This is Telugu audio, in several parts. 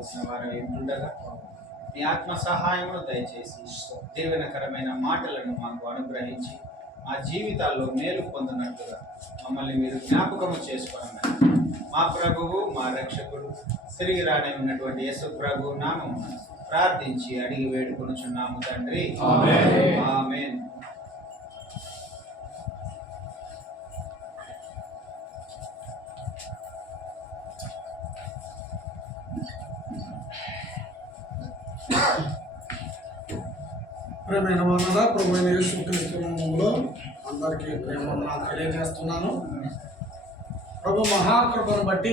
వచ్చిన వారు ఏంటుండగా మీ ఆత్మ సహాయమును దయచేసి దీవెనకరమైన మాటలను మాకు అనుగ్రహించి మా జీవితాల్లో మేలు పొందినట్లుగా మమ్మల్ని మీరు జ్ఞాపకము చేసుకోనని మా ప్రభువు మా రక్షకుడు తిరిగి రానే ఉన్నటువంటి యేసు ప్రభు నామం ప్రార్థించి అడిగి వేడుకొనుచున్నాము తండ్రి. ఆమేన్. ప్రేమైన వాళ్ళ ప్రభుత్వ అయిన అందరికీ ప్రేమ తెలియజేస్తున్నాను. ప్రభు మహాకృపను బట్టి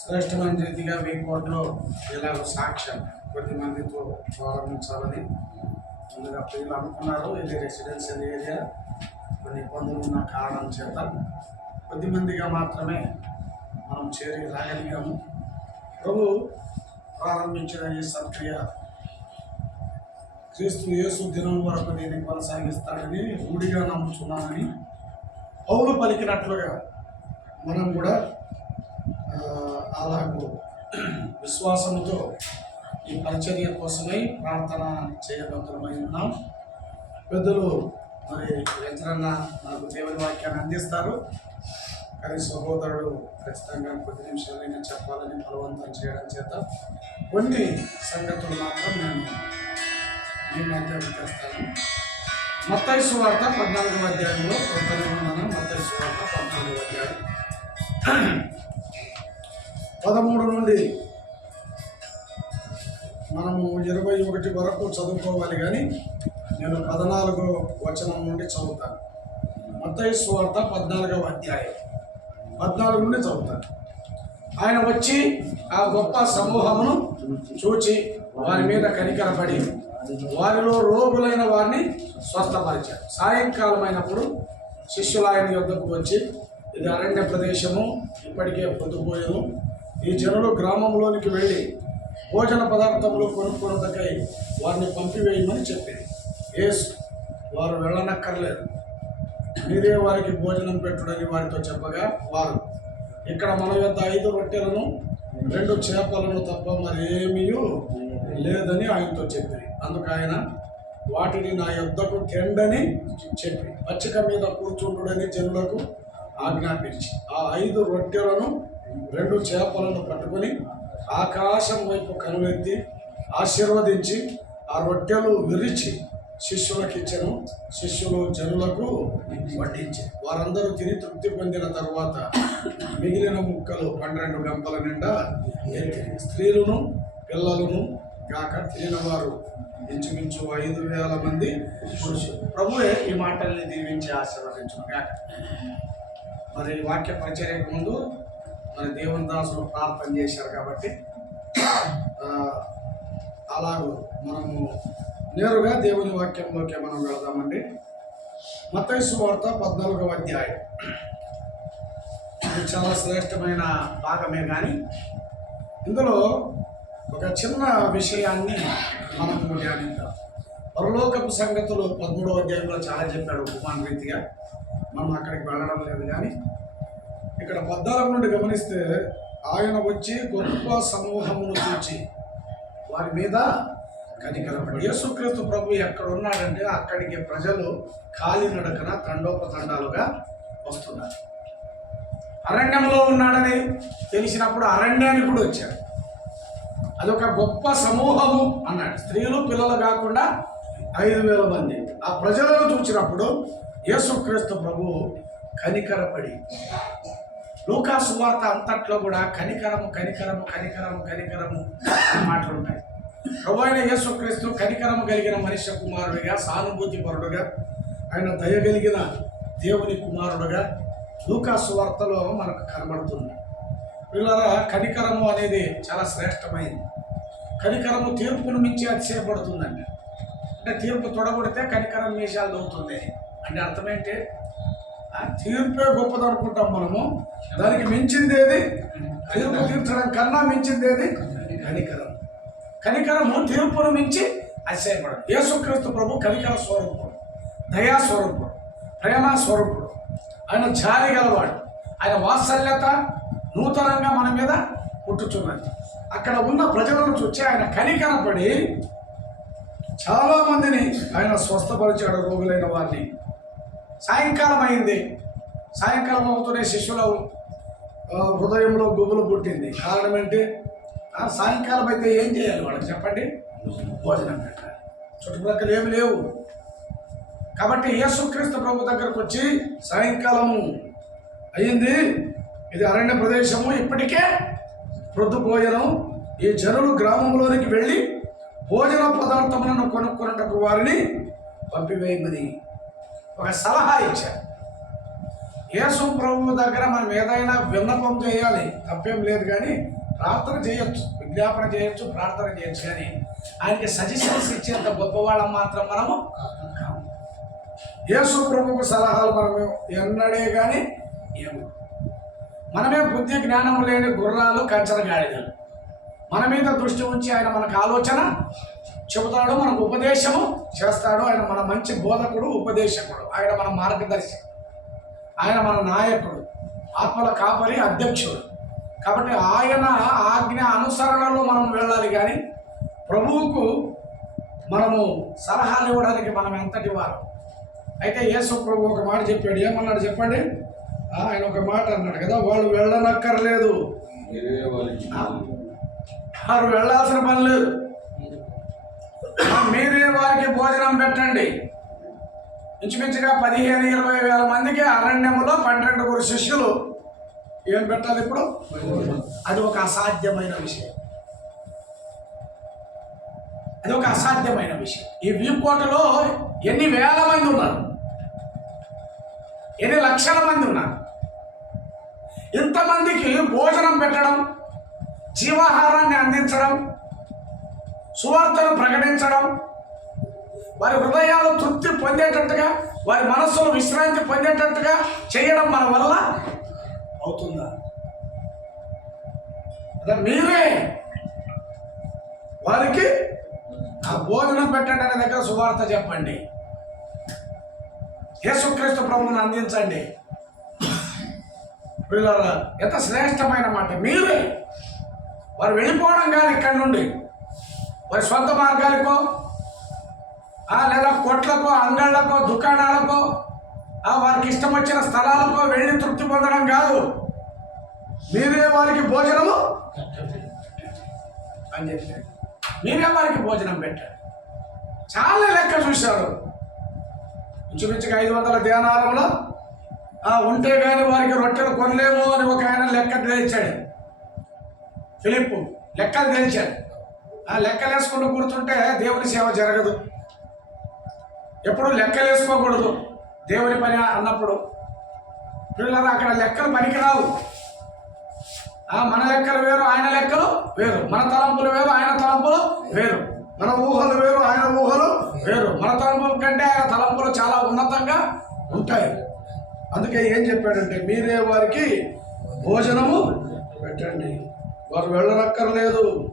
శ్రేష్టమైన రీతిగా మీ కోర్టులో ఇలాగ సాక్ష్యం కొద్ది మందితో ప్రారంభించాలని ముందుగా ప్రజలు అనుకున్నారు. ఇది రెసిడెన్షియల్ ఏరియా. కొన్ని ఇబ్బందులు ఉన్న కారణం చేత కొద్ది మందిగా మాత్రమే మనం చేరి రాగలిగాము. ప్రభు ప్రారంభించిన ఈ సత్క్రియ. క్రీస్తు యేసు దినం వరకు నేను కొనసాగిస్తానని రూఢిగా నమ్ముతున్నానని పౌలు పలికినట్లుగా మనం కూడా అలాగూ విశ్వాసంతో ఈ పరిచర్య కోసమై ప్రార్థన చేయబద్ధమై ఉన్నాం. పెద్దలు మరి వెంకన్న నాకు దేవుని వాక్యాన్ని అందిస్తారు. కానీ సహోదరుడు ఖచ్చితంగా కొద్ది నిమిషాలైనా చెప్పాలని బలవంతం చేయడం చేత కొన్ని సంగతులు మాత్రం నేను మీ మధ్య తెస్తాను మత్తయి సువార్త పద్నాలుగవ అధ్యాయంలో కొంత నిబంధన మత్తయి సువార్త పద్నాలుగవ అధ్యాయం. పదమూడు నుండి మనము ఇరవై ఒకటి వరకు చదువుకోవాలి కానీ నేను పద్నాలుగో వచనం నుండి చదువుతాను. మత్తయి సువార్త పద్నాలుగవ అధ్యాయం. పద్నాలుగు నుండి చదువుతాను ఆయన వచ్చి ఆ గొప్ప సమూహమును చూచి వారి మీద కనికరపడి వారిలో రోగులైన వారిని స్వస్థపరిచారు సాయంకాలం అయినప్పుడు శిష్యులు ఆయన యొద్దకు వచ్చి ఇది అరణ్య ప్రదేశము ఇప్పటికే పొద్దుపోయేను. ఈ జనులు గ్రామంలోనికి వెళ్ళి భోజన పదార్థములు కొనుక్కొనుటకై వారిని పంపివేయమని చెప్పింది యేసు వారు వెళ్ళనక్కర్లేదు. మీరే వారికి భోజనం పెట్టుడని వారితో చెప్పగా వారు ఇక్కడ మన యొక్క ఐదు రొట్టెలను రెండు చేపలను తప్ప మరేమీ లేదని ఆయనతో చెప్పి అందుకు ఆయన వాటిని నా యొద్దకు తెండని చెప్పి పచ్చిక మీద కూర్చుంటుడని జనులకు ఆజ్ఞాపించి ఆ ఐదు రొట్టెలను రెండు చేపలను పట్టుకొని ఆకాశం వైపు కనులెత్తి ఆశీర్వదించి ఆ రొట్టెలు విరిచి శిష్యులకు ఇచ్చెను శిష్యులు జనులకు వడ్డించి. వారందరూ తిని తృప్తి పొందిన తర్వాత మిగిలిన ముక్కలు పన్నెండు గంపల నిండా స్త్రీలను పిల్లలను కాక తినిన వారు ఇంచుమించు ఐదు వేల మంది ప్రభువే ఈ మాటల్ని దీవించి ఆశీర్వదించును మరి వాక్య పరిచర్యకు ముందు మరి దేవుని దాసులు ప్రార్థన చేశారు కాబట్టి అలాగూ మనము నేరుగా దేవుని వాక్యంలోకి మనం వెళదామండి. మతైసు వార్త పద్నాలుగవ అధ్యాయం. ఇది చాలా శ్రేష్టమైన భాగమే కానీ ఇందులో ఒక చిన్న విషయాన్ని మనం ధ్యానిద్దాం. పరలోకపు సంగతులు పదమూడవ అధ్యాయంలో చాలా చెప్పాడు ఉపమాన రీతిగా. మనం అక్కడికి వెళ్ళడం లేదు కానీ ఇక్కడ పద్నాలుగు నుండి గమనిస్తే ఆయన వచ్చి గొప్ప సమూహమును చూచి వారి మీద కనికరపడి యేసుక్రీస్తు ప్రభు ఎక్కడ ఉన్నాడంటే అక్కడికి ప్రజలు కాలినడకన తండోపతండాలుగా వస్తున్నారు. అరణ్యంలో ఉన్నాడని తెలిసినప్పుడు అరణ్యానికి కూడా వచ్చాడు. అదొక గొప్ప సమూహము అన్నాడు. స్త్రీలు పిల్లలు కాకుండా ఐదు వేల మంది. ఆ ప్రజలను చూసినప్పుడు యేసుక్రీస్తు ప్రభు కనికరపడి లూకా సువార్త అంతట్లో కూడా కనికరము కనికరము కనికరము కనికరము అనే మాటలు ఉంటాయి యేసుక్రీస్తు కనికరము కలిగిన మనిషి కుమారుడిగా సానుభూతి పరుడుగా ఆయన దయ కలిగిన దేవుని కుమారుడుగా లూకాసు వార్తలో మనకు కనబడుతుంది. పిల్లరా కనికరము అనేది చాలా శ్రేష్టమైనది కనికరము తీర్పును మించి అతిశయపడుతుందండి. అంటే తీర్పు తొడగొడితే కనికరం మీసాలు అవుతుంది అంటే అర్థమేంటి ఆ తీర్పే గొప్పది అనుకుంటాం మనము. దానికి మించింది ఏది తీర్పు తీర్చడం కన్నా మించింది ఏది కనికరం. కనికరము తీర్పును మించి అతిశయపడదు. యేసుక్రీస్తు ప్రభు కనికర స్వరూపుడు దయా స్వరూపుడు ప్రేమ స్వరూపుడు. ఆయన జాలి గలవాడు. ఆయన వాత్సల్యత నూతనంగా మన మీద పుట్టుచున్నది. అక్కడ ఉన్న ప్రజలను చూచి ఆయన కనికరపడి చాలామందిని ఆయన స్వస్థపరిచాడు రోగులైన వారిని. సాయంకాలం అయింది. సాయంకాలం అవుతూనే శిష్యుల హృదయంలో గుబులు పుట్టింది. కారణం ఏంటి? సాయంకాలం అయితే ఏం చేయాలి వాళ్ళకి చెప్పండి? భోజనం పెట్టాలి. చుట్టుప్రక్కల ఏమి లేవు. కాబట్టి యేసుక్రీస్తు ప్రభు దగ్గరకు వచ్చి సాయంకాలము అయింది ఇది అరణ్య ప్రదేశము ఇప్పటికే ప్రొద్దుపోయను ఈ జనులు గ్రామంలోనికి వెళ్ళి భోజన పదార్థములను కొనుక్కున్నటకు వారిని పంపివేయమని ఒక సలహా ఇచ్చారు. యేసు ప్రభు దగ్గర మనం ఏదైనా విన్నపం చేయాలి. తప్పేం లేదు కానీ ప్రార్థన చేయొచ్చు విజ్ఞాపన చేయొచ్చు ప్రార్థన చేయొచ్చు. కానీ ఆయనకి సజెషన్స్ ఇచ్చేంత గొప్పవాళ్ళం మాత్రం మనము కాము యేసు ప్రభుకు సలహాలు మనము ఎన్నడే కానీ ఏమో. మనమే బుద్ధి జ్ఞానం లేని గుర్రాలు కంచర గాడిదలు. మన మీద దృష్టి ఉంచి ఆయన మనకు ఆలోచన చెబుతాడు మనకు ఉపదేశము చేస్తాడు. ఆయన మన మంచి బోధకుడు ఉపదేశకుడు. ఆయన మన మార్గదర్శి. ఆయన మన నాయకుడు. ఆత్మల కాపరి అధ్యక్షుడు. కాబట్టి ఆయన ఆజ్ఞ అనుసరణలో మనం వెళ్ళాలి కానీ ప్రభువుకు మనము సలహాలు ఇవ్వడానికి మనం ఎంతటి వారు? అయితే యేసు ప్రభు ఒక మాట చెప్పాడు. ఏమన్నాడు చెప్పండి? ఆయన ఒక మాట అన్నాడు కదా వాళ్ళు వెళ్ళనక్కర్లేదు. మీరే వారు వెళ్ళాల్సిన పని లేదు. మీరే వారికి భోజనం పెట్టండి. ఇంచుమించుగా పదిహేను ఇరవై వేల మందికి అరణ్యంలో పన్నెండుగురు శిష్యులు ఏం పెట్టాలి ఇప్పుడు? అది ఒక అసాధ్యమైన విషయం. అది ఒక అసాధ్యమైన విషయం. ఈ వ్యూ ఎన్ని వేల మంది ఉన్నారు? ఎన్ని లక్షల మంది ఉన్నారు? ఇంతమందికి భోజనం పెట్టడం జీవాహారాన్ని అందించడం సువార్తను ప్రకటించడం వారి హృదయాలు తృప్తి పొందేటట్టుగా వారి మనస్సులు విశ్రాంతి పొందేటట్టుగా చేయడం మన వల్ల అవుతుందా? అదే మీరే వారికి ఆ భోజనం పెట్టండి అనే దగ్గర సువార్త చెప్పండి. యేసుక్రీస్తు ప్రభుని అందించండి. ప్రియులారా ఎంత శ్రేష్టమైన మాట. మీరే వారు వెళ్ళిపోవడం కానీ ఇక్కడి నుండి. వారి సొంత మార్గాలకో ఆ, లేదా కొట్లకో అంగళ్ళకో దుకాణాలకో వారికి ఇష్టం వచ్చిన స్థలాలకో వెళ్ళి తృప్తి పొందడం కాదు. మీరే వారికి భోజనము అని చెప్పారు మీరే వారికి భోజనం పెట్టారు చాలా లెక్క చూశారు. ఇంచుమించుగా ఐదు వందల ధ్యానాలంలో ఆ ఉంటే కానీ వారికి రొట్టెలు కొనలేము అని ఒక ఆయన లెక్క తేల్చాడు. ఫిలిప్పు లెక్కలు తేల్చాడు. ఆ లెక్కలు వేసుకుంటూ కూర్చుంటే దేవుని సేవ జరగదు. ఎప్పుడు లెక్కలు వేసుకోకూడదు దేవుని పని అన్నప్పుడు పిల్లలు అక్కడ లెక్కలు పనికిరావు. ఆ, మన లెక్కలు వేరు ఆయన లెక్కలు వేరు. మన తలంపులు వేరు ఆయన తలంపులు వేరు. మన ఊహలు వేరు ఆయన ఊహలు వేరు. మన తలంపుల కంటే ఆయన తలంపులు చాలా ఉన్నతంగా ఉంటాయి. అందుకే ఏం చెప్పాడంటే మీరే వారికి భోజనము పెట్టండి. వారు వెళ్ళనక్కర్లేదు.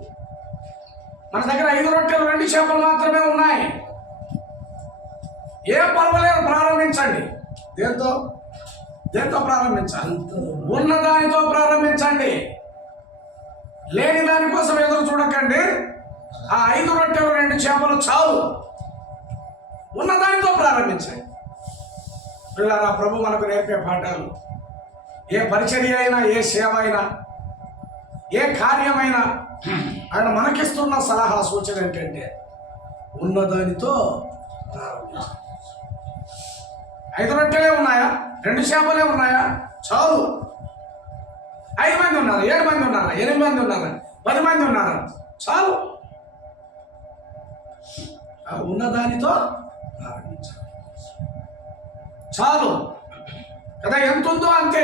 మన దగ్గర ఐదు రొట్టెలు రెండు చేపలు మాత్రమే ఉన్నాయి. ఏ పర్వాలేదు ప్రారంభించండి. దేంతో? దేంతో ప్రారంభించాలి? ఉన్న దానితో ప్రారంభించండి. లేని దానికోసం ఎదురు చూడకండి. ఆ ఐదు రొట్టెలు రెండు చేపలు చాలు. ఉన్న దానితో ప్రారంభించండి. పిల్లరా ప్రభు మనకు నేర్పే పాఠాలు. ఏ పరిచర్య అయినా ఏ సేవ అయినా ఏ కార్యమైనా ఆయన మనకిస్తున్న సలహా సూచన ఏంటంటే ఉన్నదానితో ప్రారంభించాలి ఐదు రొట్టెలే ఉన్నాయా? రెండు చేపలే ఉన్నాయా? చాలు. ఐదు మంది ఉన్నారు ఏడు మంది ఉన్నారా ఎనిమిది మంది ఉన్నారా పది మంది ఉన్నారా. చాలు. ఆ ఉన్నదానితో ప్రారంభించాలి చాలు. కదా ఎంత ఉందో అంతే.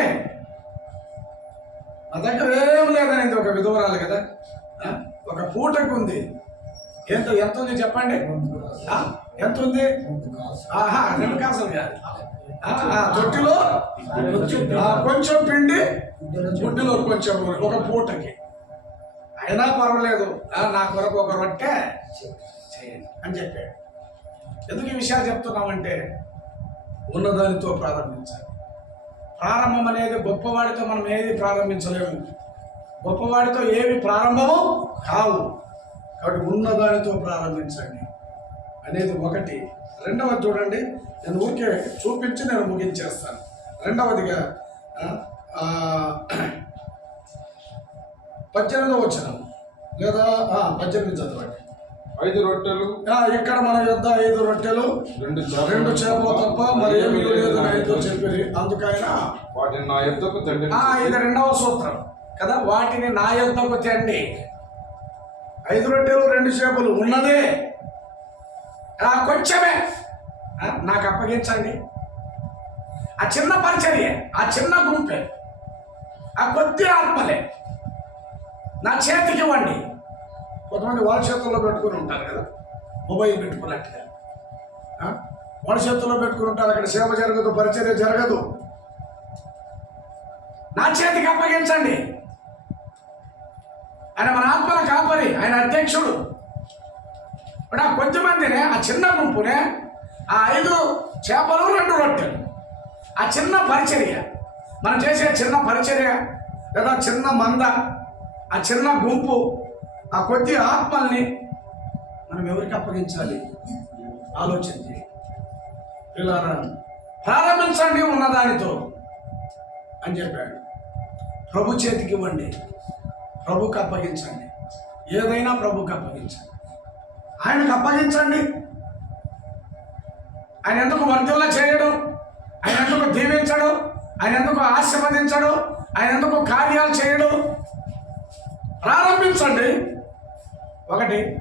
నా దగ్గర ఏం లేదనేది ఒక విధవరాలు కదా. ఒక పూటకు ఉంది ఎంత ఎంత ఉంది చెప్పండి? ఎంత ఉంది ఆహా రెండు కాదు తొట్టిలో కొంచెం పిండి గుడ్డులో కొంచెం ఒక పూటకి. అయినా పర్వాలేదు. ఆ, నా కొరకు ఒక రొట్టె చేయండి అని చెప్పాడు. ఎందుకు ఈ విషయాలు చెప్తున్నామంటే ఉన్నదానితో ప్రారంభించాలి. ప్రారంభం అనేది గొప్పవాడితో మనం ఏది ప్రారంభించలేము. గొప్పవాడితో ఏవి ప్రారంభము కావు. కాబట్టి ఉన్నదానితో ప్రారంభించండి. అనేది ఒకటి. రెండవది చూడండి. నేను ఊరికే చూపించి నేను ముగించేస్తాను. రెండవదిగా ఆ, ఆ, పద్దెనిమిదో వచ్చిన లేదా పద్దెనిమిది చదవండి. ఐదు రొట్టెలు. ఇక్కడ మన యొద్ద ఐదు రొట్టెలు. రెండు రెండు చేపలు తప్ప మరి ఏమీ లేదు ఐదో చెప్పి అందుకైనా వాటిని నా యుద్ధకు తండ్రి ఇది రెండవ సూత్రం. కదా వాటిని నా యొద్దకు తెండి. ఐదు రొట్టెలు రెండు చేపలు ఉన్నదే. కొంచెమే. నాకు అప్పగించండి. ఆ చిన్న పరిచర్య ఆ చిన్న గుంపే ఆ కొద్ది ఆత్మలే. నా చేతికి ఇవ్వండి. కొంతమంది వాళ్ళ చేతుల్లో పెట్టుకుని ఉంటారు కదా మొబైల్ పెట్టుకున్నట్టుగా. వాళ్ళ చేతుల్లో పెట్టుకుని ఉంటారు అక్కడ సేవ జరగదు పరిచర్య జరగదు. నా చేతికి అప్పగించండి. ఆయన మన ఆత్మల కాపరి ఆయన అధ్యక్షుడు. ఆ కొంతమందినే ఆ చిన్న గుంపునే ఆ ఐదు చేపలు రెండు రొట్టెలు. ఆ చిన్న పరిచర్య మనం చేసే చిన్న పరిచర్య లేదా చిన్న మంద ఆ చిన్న గుంపు ఆ కొద్ది ఆత్మల్ని మనం ఎవరికి అప్పగించాలి? ఆలోచించి పిల్లారా ప్రారంభించండి ఉన్నదానితో అని చెప్పాడు. ప్రభు చేతికి ఇవ్వండి. ప్రభుకి అప్పగించండి. ఏదైనా ప్రభుకి అప్పగించండి. ఆయనకు అప్పగించండి. ఆయన ఎందుకు వర్ధుల్లా చేయడం? ఆయన ఎందుకు దీవించడు? ఆయన ఎందుకు ఆశీర్వదించడు? ఆయన ఎందుకు కార్యాలు చేయడం? ప్రారంభించండి. ఒకటి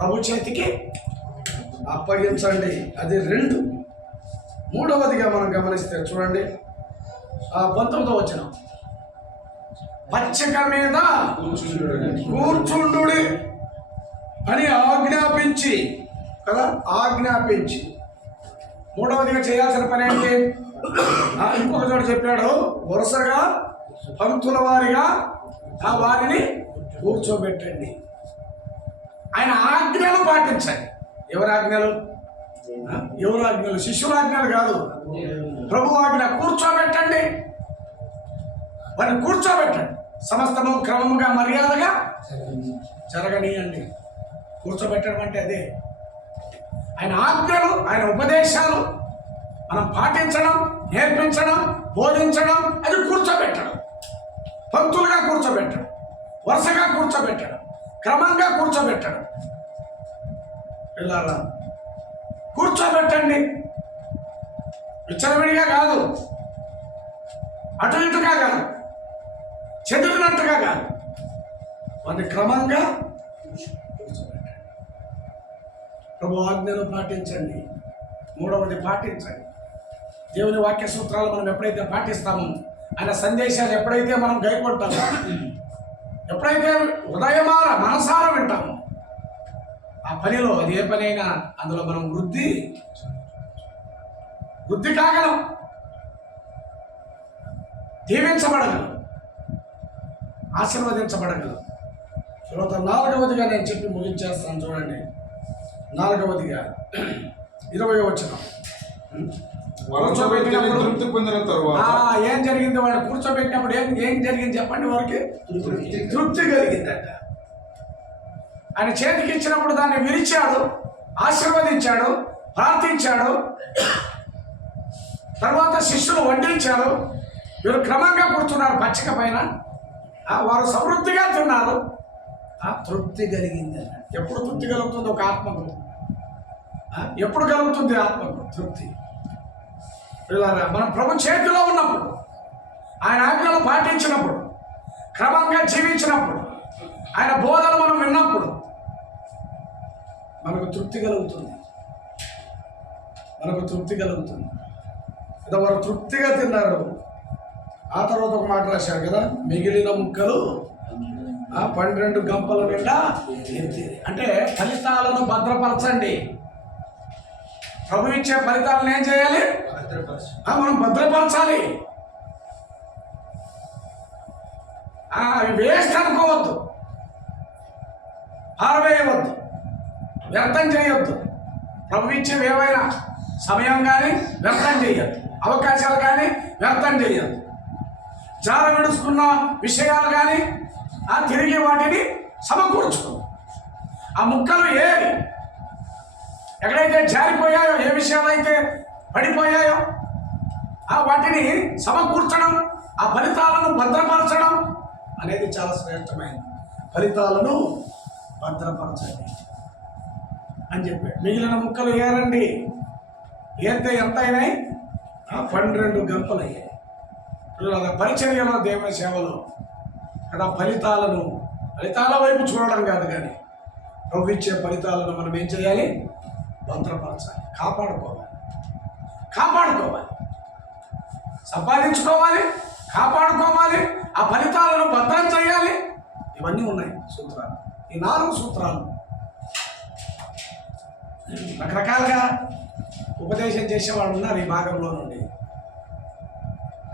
ప్రభు చేతికి అప్పగించండి. అది రెండు. మూడవదిగా మనం గమనిస్తే చూడండి. ఆ పంతొమ్మిదో వచ్చిన పచ్చిక మీద కూర్చుండు. అని ఆజ్ఞాపించి కదా? ఆజ్ఞాపించి. మూడవదిగా చేయాల్సిన పని ఏంటి? ఆ, ఇంకొక చోట చెప్పాడు వరుసగా పంతుల వారిగా ఆ వారిని కూర్చోబెట్టండి. ఆయన ఆజ్ఞలు పాటించండి ఎవరి ఆజ్ఞలు? ఎవరు ఆజ్ఞలు? శిష్యుల ఆజ్ఞలు కాదు. ప్రభు ఆజ్ఞ కూర్చోబెట్టండి. వారిని కూర్చోబెట్టండి. సమస్తము క్రమముగా మర్యాదగా జరగనీయండి. కూర్చోబెట్టడం అంటే అదే. ఆయన ఆజ్ఞలు ఆయన ఉపదేశాలు మనం పాటించడం నేర్పించడం బోధించడం అది కూర్చోబెట్టడం. పంతులుగా కూర్చోబెట్టడం వరుసగా కూర్చోబెట్టడం క్రమంగా కూర్చోబెట్టడం. పిల్లారా కూర్చోబెట్టండి. విచ్చలవిడిగా కాదు. అటు ఇటుగా కాదు. చెదిరినట్టుగా కాదు. వాటిని క్రమంగా ప్రభు ఆజ్ఞను పాటించండి. మూడవది పాటించండి. దేవుని వాక్య సూత్రాలు మనం ఎప్పుడైతే పాటిస్తామో ఆయన సందేశాలు ఎప్పుడైతే మనం గైకొంటామో ఎప్పుడైతే ఉదయమాన మనసార వింటామో ఆ పనిలో అది ఏ పని అయినా అందులో మనం వృద్ధి వృద్ధి కాగలం. దీవించబడగలం. ఆశీర్వదించబడగలం. తర్వాత నాలుగవదిగా నేను చెప్పి ముగించేస్తాను చూడండి. నాలుగవదిగా. ఇరవై వచ్చిన తృప్తి పొందిన తరువాత. ఏం జరిగింది? వాడు కూర్చోబెట్టినప్పుడు ఏం ఏం జరిగింది చెప్పండి వారికి? తృప్తి. కలిగిందట. ఆయన చేతికి ఇచ్చినప్పుడు దాన్ని విరిచాడు ఆశీర్వదించాడు ప్రార్థించాడు. తర్వాత శిష్యులు వడ్డించారు. వీరు క్రమంగా కూర్చున్నారు పచ్చిక పైన. ఆ, వారు సమృద్ధిగా తిన్నారు. ఆ తృప్తి కలిగింది ఎప్పుడు తృప్తి కలుగుతుంది ఒక ఆత్మకు? ఎప్పుడు కలుగుతుంది ఆత్మకు? తృప్తి. పిల్లరా మనం ప్రభు చేతిలో ఉన్నప్పుడు ఆయన ఆజ్ఞలు పాటించినప్పుడు క్రమంగా జీవించినప్పుడు ఆయన బోధన మనం విన్నప్పుడు మనకు తృప్తి కలుగుతుంది. మనకు తృప్తి కలుగుతుంది. కదా వారు తృప్తిగా తిన్నారు. ఆ తర్వాత ఒక మాట రాశారు కదా మిగిలిన ముక్కలు పన్నెండు గంపల నిండా. అంటే ఫలితాలను భద్రపరచండి. ప్రభు ఇచ్చే ఫలితాలను ఏం చేయాలి? మనం భద్రపరచాలి. అవి వేస్ట్ అనుకోవద్దు. పారవేయవద్దు. వ్యర్థం చేయొద్దు. ప్రభు ఇచ్చేవి ఏవైనా సమయం కానీ వ్యర్థం చేయొద్దు. అవకాశాలు కానీ వ్యర్థం చేయదు జార విడుచుకున్న విషయాలు కానీ తిరిగి వాటిని సమకూర్చుకో ఆ ముక్కలు ఏవి? ఎక్కడైతే జారిపోయాయో ఏ విషయాలైతే పడిపోయాయో ఆ వాటిని సమకూర్చడం ఆ ఫలితాలను భద్రపరచడం అనేది చాలా శ్రేష్టమైనది. ఫలితాలను భద్రపరచండి అని చెప్పాడు. మిగిలిన ముక్కలు ఏరండి? ఏతే ఎంత అయినాయి పన్నెండు గంపలు అయ్యాయి పిల్లల పరిచర్యలో దేవుని సేవలో కదా ఫలితాలను ఫలితాల వైపు చూడడం కాదు కానీ ప్రభు ఇచ్చే ఫలితాలను మనం ఏం చేయాలి? భద్రపరచాలి. కాపాడుకోవాలి. కాపాడుకోవాలి. సంపాదించుకోవాలి కాపాడుకోవాలి ఆ ఫలితాలను భద్రం చేయాలి. ఇవన్నీ ఉన్నాయి సూత్రాలు. ఈ నాలుగు సూత్రాలు రకరకాలుగా ఉపదేశం చేసేవాళ్ళు ఉన్నారు ఈ భాగంలో నుండి.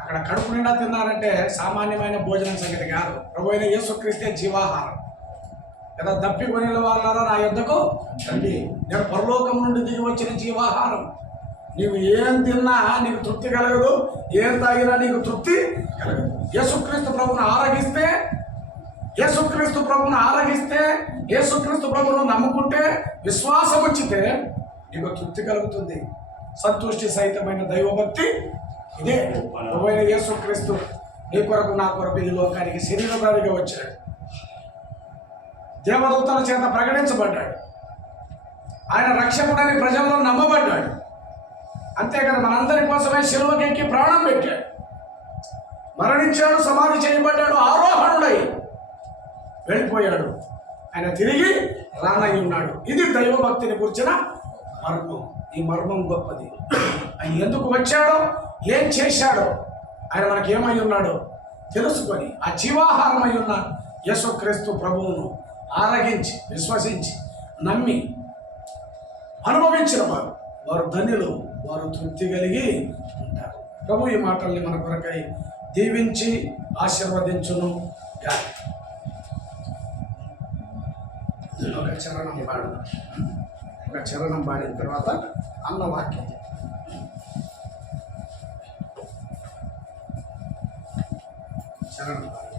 అక్కడ కడుపు నిండా తిన్నారంటే సామాన్యమైన భోజనం సంగతి కాదు. ప్రభు అయిన యేసుక్రీస్తే జీవాహారం. కదా దప్పి కొనిన వాళ్ళారా నా యుద్ధకు రండి. నేను పరలోకం నుండి దిగి వచ్చిన జీవాహారం. నీవు ఏం తిన్నా నీకు తృప్తి కలగదు ఏం తాగినా నీకు తృప్తి కలగదు. యేసుక్రీస్తు ప్రభువును ఆరగిస్తే యేసుక్రీస్తు ప్రభువును ఆరగిస్తే యేసుక్రీస్తు ప్రభును నమ్ముకుంటే విశ్వాసం వచ్చితే నీకు తృప్తి కలుగుతుంది. సంతుష్టి సహితమైన దైవభక్తి ఇదే ప్రభువైన యేసుక్రీస్తు నీ కొరకు నా కొరకు ఈ లోకానికి శరీరధారిగా వచ్చాడు. దేవదూతల చేత ప్రకటించబడ్డాడు. ఆయన రక్షకుడని ప్రజల్లో నమ్మబడ్డాడు. అంతేకాదు మనందరి కోసమే శిలువకెక్కి ప్రాణం పెట్టాడు. మరణించాడు సమాధి చేయబడ్డాడు ఆరోహణుడై వెళ్ళిపోయాడు. ఆయన తిరిగి రానయ్య ఉన్నాడు. ఇది దైవభక్తిని కూర్చిన మర్మం. ఈ మర్మం గొప్పది. ఆయన ఎందుకు వచ్చాడో ఏం చేశాడో? ఆయన మనకి ఏమై ఉన్నాడో తెలుసుకొని ఆ జీవాహారమై ఉన్న యేసుక్రీస్తు ప్రభువును ఆరగించి విశ్వసించి నమ్మి అనుభవించిన వారు. వారు ధన్యులు వారు తృప్తి కలిగి ఉంటారు. ప్రభు ఈ మాటల్ని మన కొరకై దీవించి ఆశీర్వదించును గాని ఒక చరణం పాడు ఒక చరణం పాడిన తర్వాత అన్న 嗯